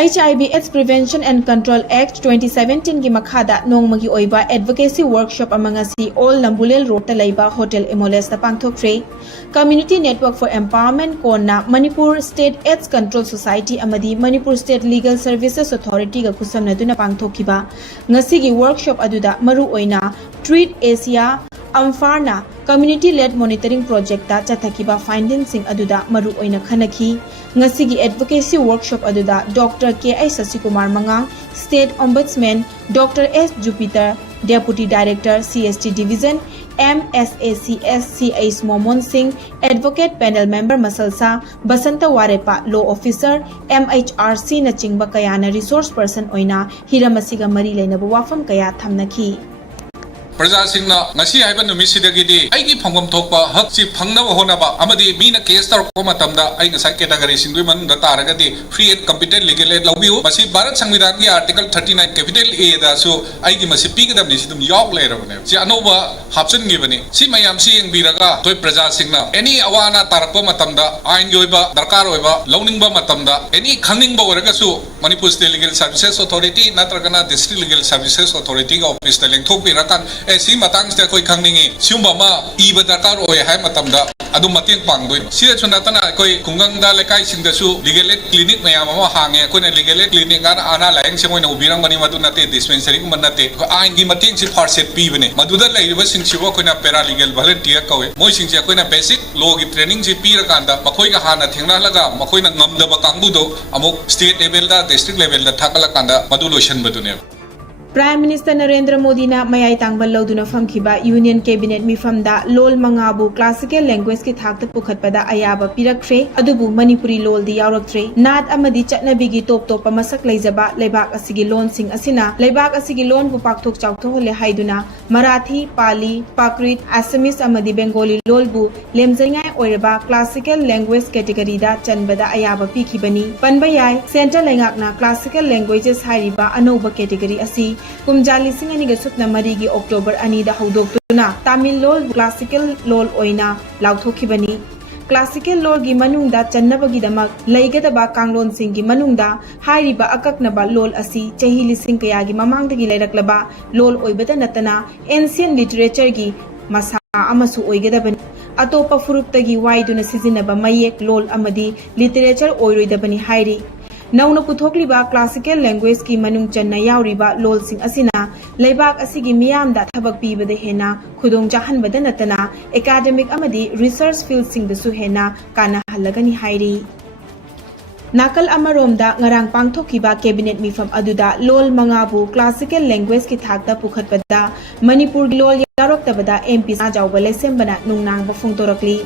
HIV/AIDS Prevention and Control Act 2017 gi makhada nongmagi oiba advocacy workshop amangasi all Nambulel Road ta laiba Hotel Emoles ta pangthokre. Community Network for Empowerment konna Manipur State AIDS Control Society amadi Manipur State Legal Services Authority ga kusamnaduna pangthokiba ngasigi workshop aduda maru oina Treat Asia Amfarna Community Led Monitoring Project ta chathakiba findings sing aduda maru oina khanaki ngasigi advocacy workshop aduda Dr. K.I. Sasikumar Mangang State Ombudsman Dr. S. Jupiter Deputy Director CST Division MSACS C.A. Momon Singh Advocate Panel Member Masalsa Basanta Warepa Law Officer MHRC na chingba kaya na resource person oina hiramasiga mari lenabu wafam kaya thamnaki Praja सिंगना ngasi haiba numisidagidi aigi phangam thokpa hakchi phangnaba honaba amadi mina case tarko matamda ai ngasai category singdui manungda taragadi free and competent legal aid lawbiu masi bharat samvidhan gi article 39 capital A da so aigi masi pigadam ni sidum yok leirabane si anoba hapchen gibani si mayam si yengbiraga toy praja singna any awana tarakpa matamda ain gi oiba darkar oiba lawningba matamda any khaningba oraga su Manipur State Legal Services Authority natragana District Legal Services Authority ga office ta lengthok pirakan si matang sta koi khangningi siumba ma iba darkar oi hai matamda adu mateng pangdoi sida chunatana koi kungang da lekai singda su legal aid clinic mayam ma hange koi na legal aid clinic ana laing semoi na ubirang mani madu nate dispensary ku manate ain gi mateng si first aid pi bane maduda laiba sing siwa koi na paralegal volunteer kawe moi sing si koi na basic law gi training si pi rakanda makoi ga hana thengna laga makoi na ngamdaba kangbu do amuk state level da district level da thakala kanda madu lotion badune Prime Minister Narendra Modi na mayai tangbal lauduna famkhiba Union Cabinet mifamda lol mangabu classical language ki thakta pukhatpada ayaba pirakre adubu Manipuri lol di yauraktre nat amadi chatnabigi top top masak leijaba leibak asigi lon sing asina leibak asigi lon bu pakthok chawtho hole haiduna Marathi Pali Prakrit Assamese amadi Bengali lol bu lemjaingai oiraba classical language category da chanbada ayaba pikhibani panbayai Central Lengakna classical languages hairiba anoba category asi kumjali singani ga sutna marigi October ani da haudoktuna Tamil lol classical lol oina lauthokhibani classical lol gi manungda channabagi damak leigada kanglon sing gi manungda hairiba akaknaba lol asi chahi lising kaya gi mamangdagi leiraklaba lol oibada natana ancient literature gi masa amasu oigadabani atopa furuptagi waiduna sizinaba mayek lol amadi literature oiroidabani hairi Nauna puthokliba classical language ki manung channa yauriba lol sing asina leibak asigi miyam da thabak pibade hena khudong jahan badanatana academic amadi research field sing da su hena kana halagani hairi Nakal amaromda ngarang pangthokiba cabinet mifam aduda lol mangabu classical language ki thakta pukhatpada Manipur lol yaroktabada MP Sanajawbale sembana nungnang ba phungtorakli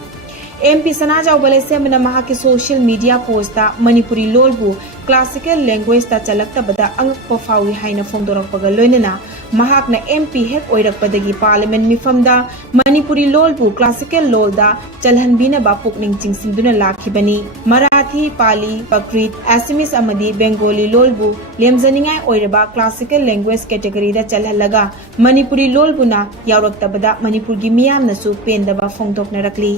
MP Sanajawbale sembana mahaki social media post ta Manipuri lolbu classical language ta chalaktabada angakpa fawi haina phongdorakpaga loinana mahakna MP hek oirakpadagi parliament mifamda Manipuri lolbu classical lol da chalhanbina ba pukning chingsingduna lakhibani Marathi Pali Prakrit Assamese amadi Bengali lolbu lemjaningai oiraba classical language category da chalhalaga Manipuri lolbuna yauraktabada Manipur gi miyamnasu pendaba phongdoknarakli